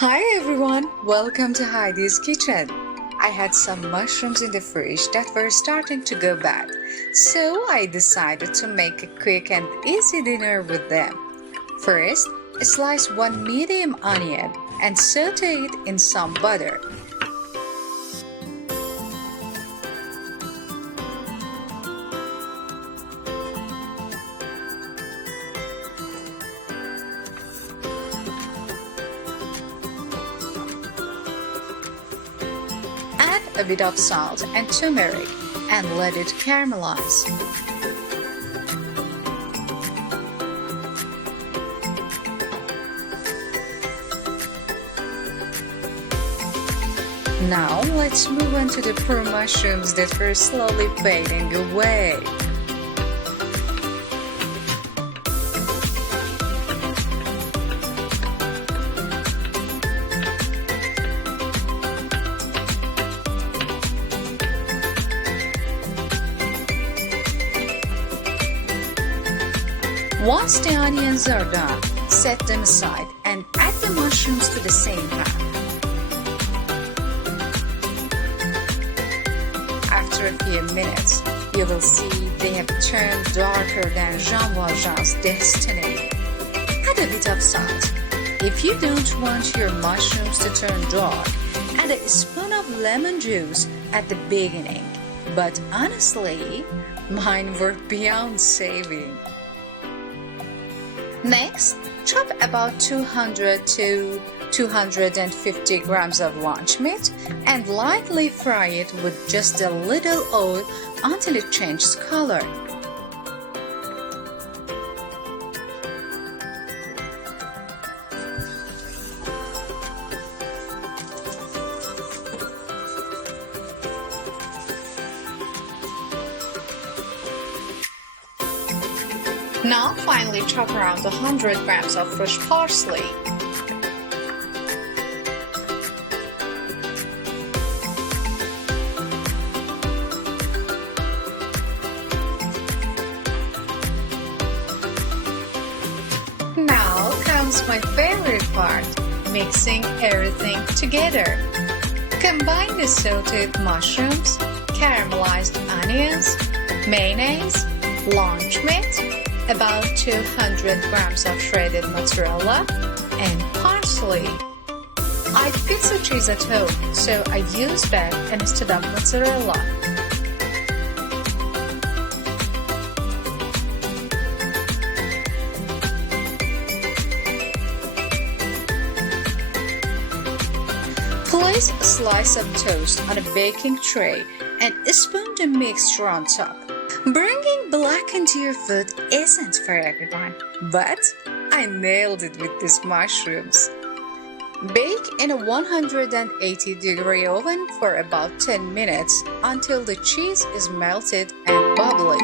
Hi everyone, welcome to Heidi's Kitchen. I had some mushrooms in the fridge that were starting to go bad, so I decided to make a quick and easy dinner with them. First, slice one medium onion and saute it in some butter. Add a bit of salt and turmeric and let it caramelize. Now let's move on to the poor mushrooms that were slowly fading away. Once the onions are done, set them aside and add the mushrooms to the same pan. After a few minutes, you will see they have turned darker than Jean Valjean's destiny. Add a bit of salt. If you don't want your mushrooms to turn dark, add a spoon of lemon juice at the beginning. But honestly, mine were beyond saving. Next, chop about 200 to 250 grams of lunch meat and lightly fry it with just a little oil until it changes color. Now finally chop around 100 grams of fresh parsley. Now comes my favorite part, mixing everything together. Combine the sauteed mushrooms, caramelized onions, mayonnaise, lunch meat, about 200 grams of shredded mozzarella, and parsley. I pizza cheese at home, so I used that instead of mozzarella. Place a slice of toast on a baking tray and spoon the mixture on top. Bringing black into your food isn't for everyone, but I nailed it with these mushrooms. Bake in a 180-degree oven for about 10 minutes until the cheese is melted and bubbly.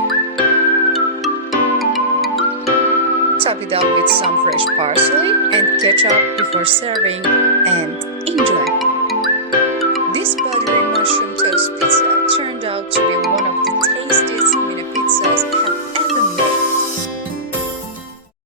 Top it up with some fresh parsley and ketchup before serving, and